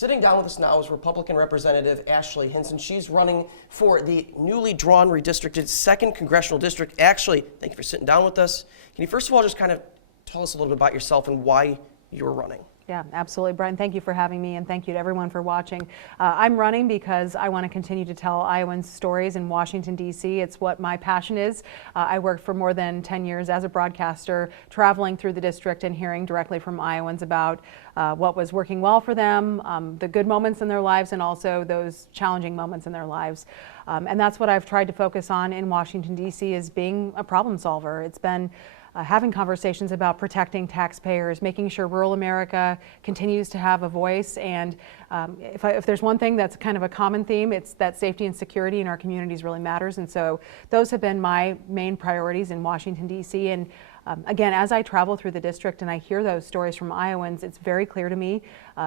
Sitting down with us now is Republican Representative Ashley Hinson. She's running for the newly drawn redistricted 2nd Congressional District. Ashley, thank you for sitting down with us. Can you first of all just kind of tell us a little bit about yourself and why you're running? Yeah, absolutely. Brian, thank you for having me, and thank you to everyone for watching. I'm running because I want to continue to tell Iowans stories in Washington, D.C. It's what my passion is. I worked for more than 10 years as a broadcaster, traveling through the district and hearing directly from Iowans about what was working well for them, the good moments in their lives, and also those challenging moments in their lives. And that's what I've tried to focus on in Washington, D.C. is being a problem solver. It's been having conversations about protecting taxpayers, making sure rural America continues to have a voice. And if there's one thing that's kind of a common theme, it's that safety and security in our communities really matters. And so those have been my main priorities in Washington, D.C. And again, as I travel through the district and I hear those stories from Iowans, it's very clear to me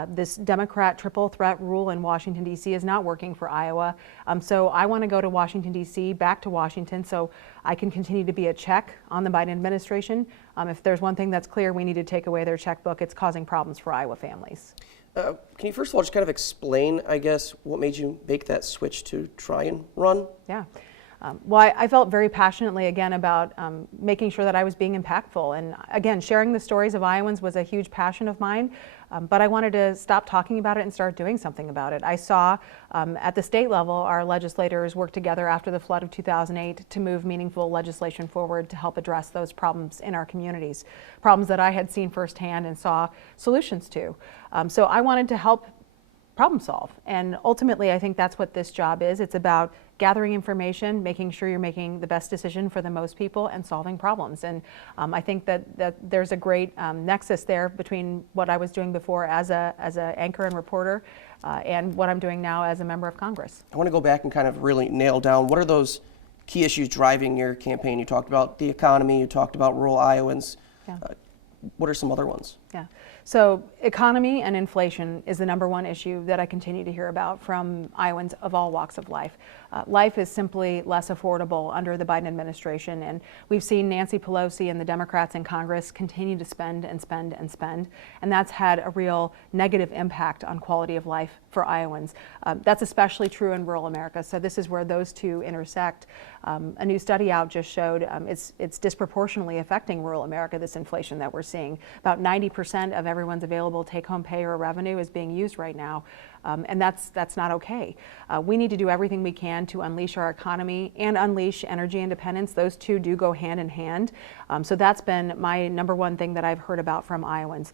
this Democrat triple threat rule in Washington, D.C. is not working for Iowa. So I want to go to Washington, D.C., back to Washington, so I can continue to be a check on the Biden administration. If there's one thing that's clear, we need to take away their checkbook. It's causing problems for Iowa families. Can you first of all just kind of explain, I guess, what made you make that switch to try and run? Yeah. Well, I felt very passionately again about making sure that I was being impactful. And again, sharing the stories of Iowans was a huge passion of mine, but I wanted to stop talking about it and start doing something about it. I saw at the state level, our legislators work together after the flood of 2008 to move meaningful legislation forward to help address those problems in our communities, problems that I had seen firsthand and saw solutions to. So I wanted to help problem solve. And ultimately, I think that's what this job is. It's about gathering information, making sure you're making the best decision for the most people, and solving problems. And I think that there's a great nexus there between what I was doing before as a anchor and reporter and what I'm doing now as a member of Congress. I want to go back and kind of really nail down what are those key issues driving your campaign. You talked about the economy, you talked about rural Iowans. Yeah. What are some other ones? Yeah. So economy and inflation is the #1 issue that I continue to hear about from Iowans of all walks of life. Life is simply less affordable under the Biden administration, and we've seen Nancy Pelosi and the Democrats in Congress continue to spend and spend and spend, and that's had a real negative impact on quality of life for Iowans. That's especially true in rural America, so this is where those two intersect. A new study out just showed it's disproportionately affecting rural America, this inflation that we're seeing. About 90% of everyone's available take-home pay or revenue is being used right now, and that's not okay. We need to do everything we can to unleash our economy and unleash energy independence. Those two do go hand in hand. So that's been my #1 thing that I've heard about from Iowans.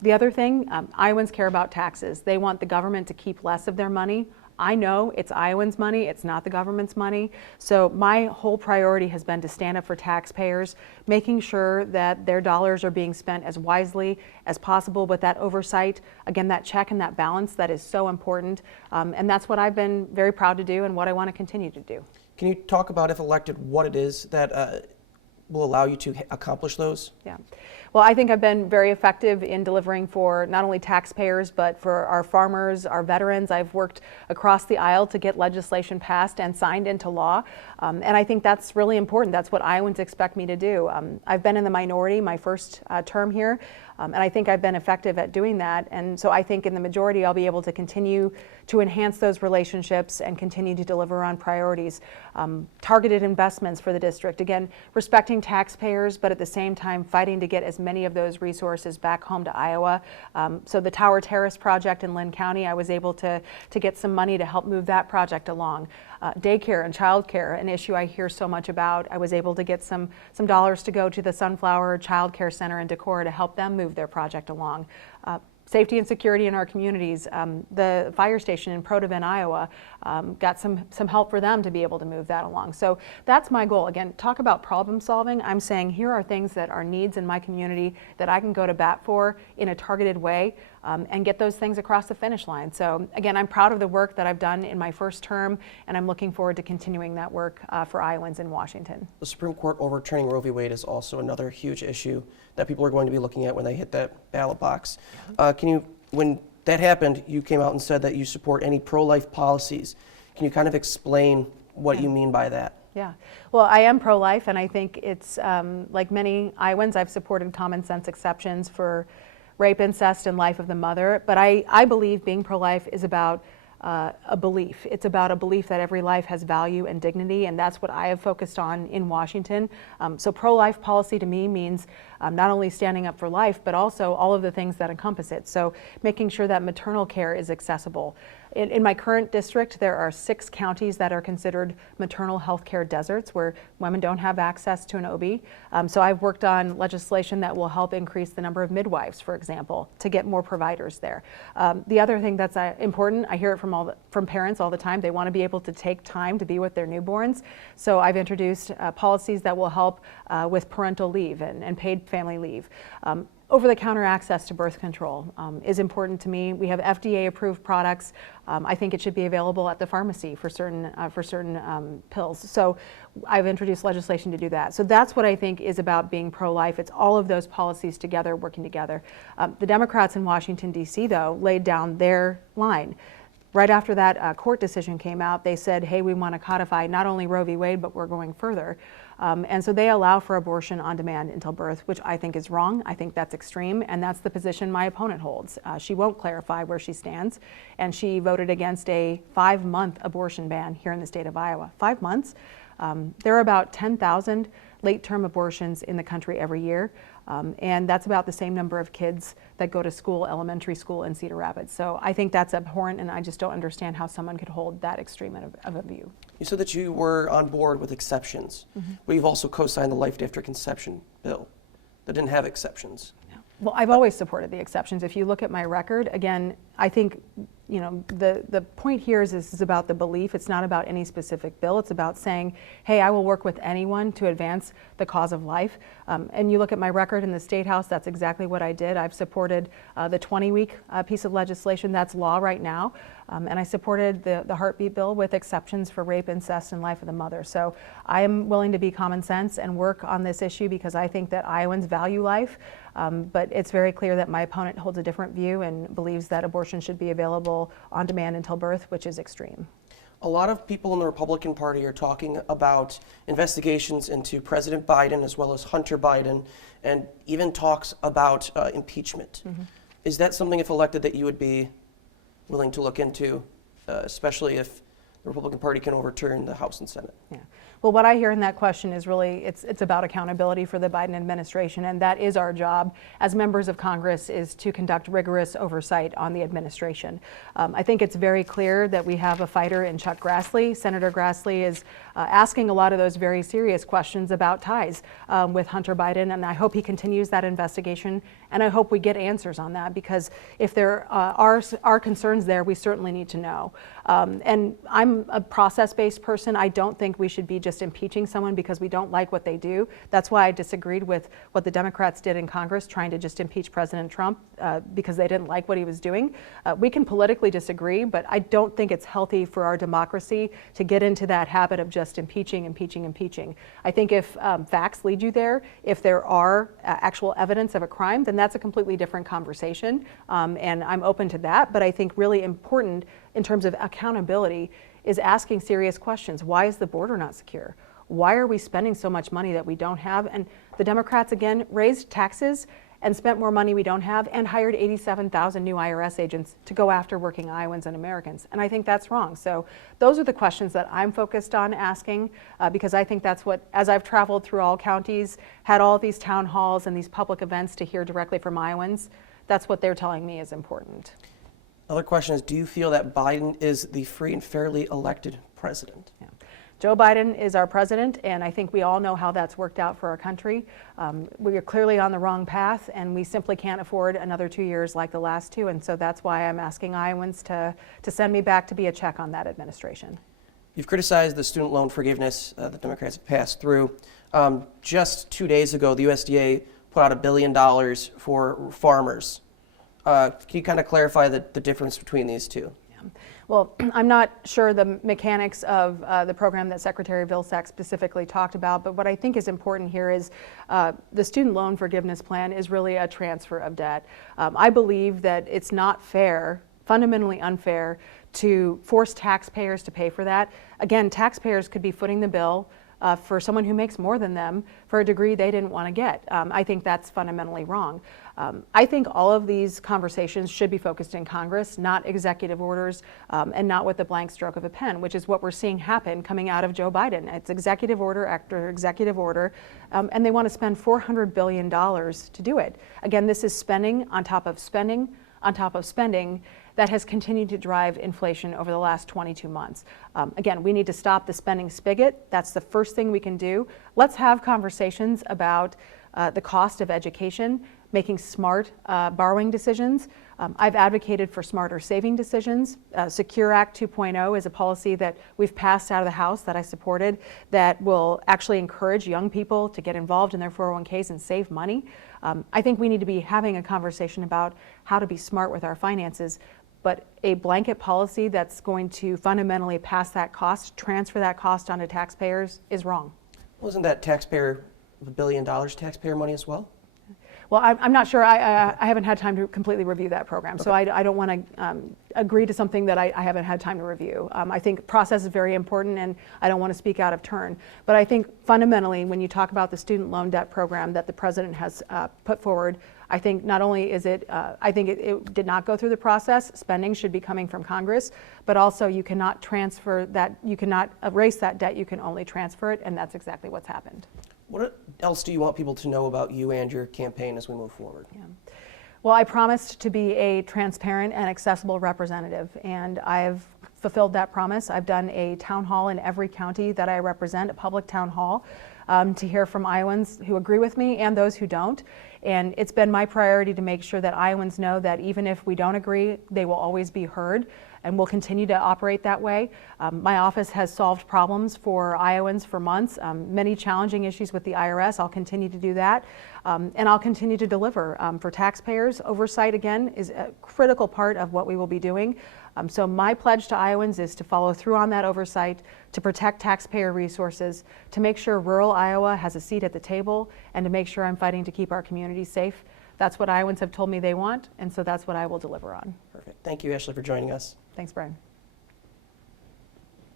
The other thing, Iowans care about taxes. They want the government to keep less of their money. I know it's Iowans' money, it's not the government's money. So my whole priority has been to stand up for taxpayers, making sure that their dollars are being spent as wisely as possible with that oversight. Again, that check and that balance, that is so important. And that's what I've been very proud to do and what I want to continue to do. Can you talk about, if elected, what it is that will allow you to accomplish those? Yeah. Well, I think I've been very effective in delivering for not only taxpayers, but for our farmers, our veterans. I've worked across the aisle to get legislation passed and signed into law. And I think that's really important. That's what Iowans expect me to do. I've been in the minority my first term here, and I think I've been effective at doing that. And so I think in the majority, I'll be able to continue to enhance those relationships and continue to deliver on priorities. Targeted investments for the district. Again, respecting taxpayers, but at the same time fighting to get as many of those resources back home to Iowa. So the Tower Terrace project in Lynn County, I was able to get some money to help move that project along. Daycare and childcare, an issue I hear so much about. I was able to get some dollars to go to the Sunflower Child Care Center in Decorah to help them move their project along. Safety and security in our communities. The fire station in Protivin, Iowa, got some help for them to be able to move that along. So that's my goal. Again, talk about problem solving. I'm saying here are things that are needs in my community that I can go to bat for in a targeted way and get those things across the finish line. So again, I'm proud of the work that I've done in my first term, and I'm looking forward to continuing that work for Iowans in Washington. The Supreme Court overturning Roe v. Wade is also another huge issue that people are going to be looking at when they hit that ballot box. When that happened, you came out and said that you support any pro-life policies. Can you kind of explain what you mean by that? Yeah, well, I am pro-life, and I think it's like many Iowans, I've supported common sense exceptions for rape, incest, and life of the mother. But I believe being pro-life is about a belief. It's about a belief that every life has value and dignity, and that's what I have focused on in Washington. So pro-life policy to me means not only standing up for life, but also all of the things that encompass it. So making sure that maternal care is accessible. In my current district, there are 6 counties that are considered maternal health care deserts where women don't have access to an OB. So I've worked on legislation that will help increase the number of midwives, for example, to get more providers there. The other thing that's important, I hear it from parents all the time, they want to be able to take time to be with their newborns. So I've introduced policies that will help with parental leave and paid family leave. Over-the-counter access to birth control is important to me. We have FDA-approved products. I think it should be available at the pharmacy for certain pills. So I've introduced legislation to do that. So that's what I think is about being pro-life. It's all of those policies together, working together. The Democrats in Washington, D.C., though, laid down their line. Right after that court decision came out, they said, hey, we want to codify not only Roe v. Wade, but we're going further. And so they allow for abortion on demand until birth, which I think is wrong. I think that's extreme, and that's the position my opponent holds. She won't clarify where she stands, and she voted against a 5-month abortion ban here in the state of Iowa. 5 months? There are about 10,000 late-term abortions in the country every year, and that's about the same number of kids that go to school, elementary school in Cedar Rapids. So I think that's abhorrent, and I just don't understand how someone could hold that extreme of a view. You said that you were on board with exceptions, but you've also co-signed the Life After Conception bill that didn't have exceptions. Well, I've always supported the exceptions. If you look at my record, again, I think the point here is this is about the belief. It's not about any specific bill. It's about saying, hey, I will work with anyone to advance the cause of life. And you look at my record in the State House, that's exactly what I did. I've supported the 20-week piece of legislation that's law right now. And I supported the heartbeat bill with exceptions for rape, incest, and life of the mother. So I am willing to be common sense and work on this issue because I think that Iowans value life. But it's very clear that my opponent holds a different view and believes that abortion should be available on demand until birth, which is extreme. A lot of people in the Republican Party are talking about investigations into President Biden as well as Hunter Biden, and even talks about impeachment. Is that something, if elected, that you would be willing to look into, especially if the Republican Party can overturn the House and Senate? Yeah. Well, what I hear in that question is really, it's about accountability for the Biden administration, and that is our job as members of Congress, is to conduct rigorous oversight on the administration. I think it's very clear that we have a fighter in Chuck Grassley. Senator Grassley is asking a lot of those very serious questions about ties with Hunter Biden, and I hope he continues that investigation, and I hope we get answers on that, because if there are concerns there, we certainly need to know. And I'm a process-based person. I don't think we should be just impeaching someone because we don't like what they do. That's why I disagreed with what the Democrats did in Congress, trying to just impeach President Trump because they didn't like what he was doing. We can politically disagree, but I don't think it's healthy for our democracy to get into that habit of just impeaching. I think if facts lead you there, if there are actual evidence of a crime, then that's a completely different conversation, and I'm open to that. But I think really important in terms of accountability is asking serious questions. Why is the border not secure? Why are we spending so much money that we don't have? And the Democrats, again, raised taxes and spent more money we don't have and hired 87,000 new IRS agents to go after working Iowans and Americans. And I think that's wrong. So those are the questions that I'm focused on asking because I think that's what, as I've traveled through all counties, had all these town halls and these public events to hear directly from Iowans, that's what they're telling me is important. Another question is, do you feel that Biden is the free and fairly elected president? Yeah. Joe Biden is our president, and I think we all know how that's worked out for our country. We are clearly on the wrong path, and we simply can't afford another 2 years like the last two, and so that's why I'm asking Iowans to send me back to be a check on that administration. You've criticized the student loan forgiveness that the Democrats have passed through. Just 2 days ago, the USDA put out $1 billion for farmers. Can you kind of clarify the difference between these two? Yeah. Well, I'm not sure the mechanics of the program that Secretary Vilsack specifically talked about, but what I think is important here is the student loan forgiveness plan is really a transfer of debt. I believe that it's not fair, fundamentally unfair, to force taxpayers to pay for that. Again, taxpayers could be footing the bill for someone who makes more than them for a degree they didn't want to get. I think that's fundamentally wrong. I think all of these conversations should be focused in Congress, not executive orders, and not with the blank stroke of a pen, which is what we're seeing happen coming out of Joe Biden. It's executive order after executive order, and they want to spend $400 billion to do it. Again, this is spending on top of spending on top of spending that has continued to drive inflation over the last 22 months. Again, we need to stop the spending spigot. That's the first thing we can do. Let's have conversations about the cost of education, making smart borrowing decisions. I've advocated for smarter saving decisions. Secure Act 2.0 is a policy that we've passed out of the House that I supported that will actually encourage young people to get involved in their 401ks and save money. I think we need to be having a conversation about how to be smart with our finances, but a blanket policy that's going to fundamentally pass that cost, transfer that cost onto taxpayers is wrong. Wasn't that taxpayer $1 billion taxpayer money as well? Well, I'm not sure. I haven't had time to completely review that program, okay. So I don't want to agree to something that I haven't had time to review. I think process is very important, and I don't want to speak out of turn. But I think fundamentally, when you talk about the student loan debt program that the president has put forward, I think not only is it, I think it did not go through the process. Spending should be coming from Congress, but also you cannot transfer that, you cannot erase that debt, you can only transfer it, and that's exactly what's happened. What else do you want people to know about you and your campaign as we move forward? Yeah. Well, I promised to be a transparent and accessible representative, and I've fulfilled that promise. I've done a town hall in every county that I represent, a public town hall, to hear from Iowans who agree with me and those who don't. And it's been my priority to make sure that Iowans know that even if we don't agree, they will always be heard, and we'll continue to operate that way. My office has solved problems for Iowans for months, many challenging issues with the IRS. I'll continue to do that, and I'll continue to deliver. For taxpayers, oversight, again, is a critical part of what we will be doing. So my pledge to Iowans is to follow through on that oversight, to protect taxpayer resources, to make sure rural Iowa has a seat at the table, and to make sure I'm fighting to keep our communities safe. That's what Iowans have told me they want, and so that's what I will deliver on. Perfect. Thank you, Ashley, for joining us. Thanks, Brian.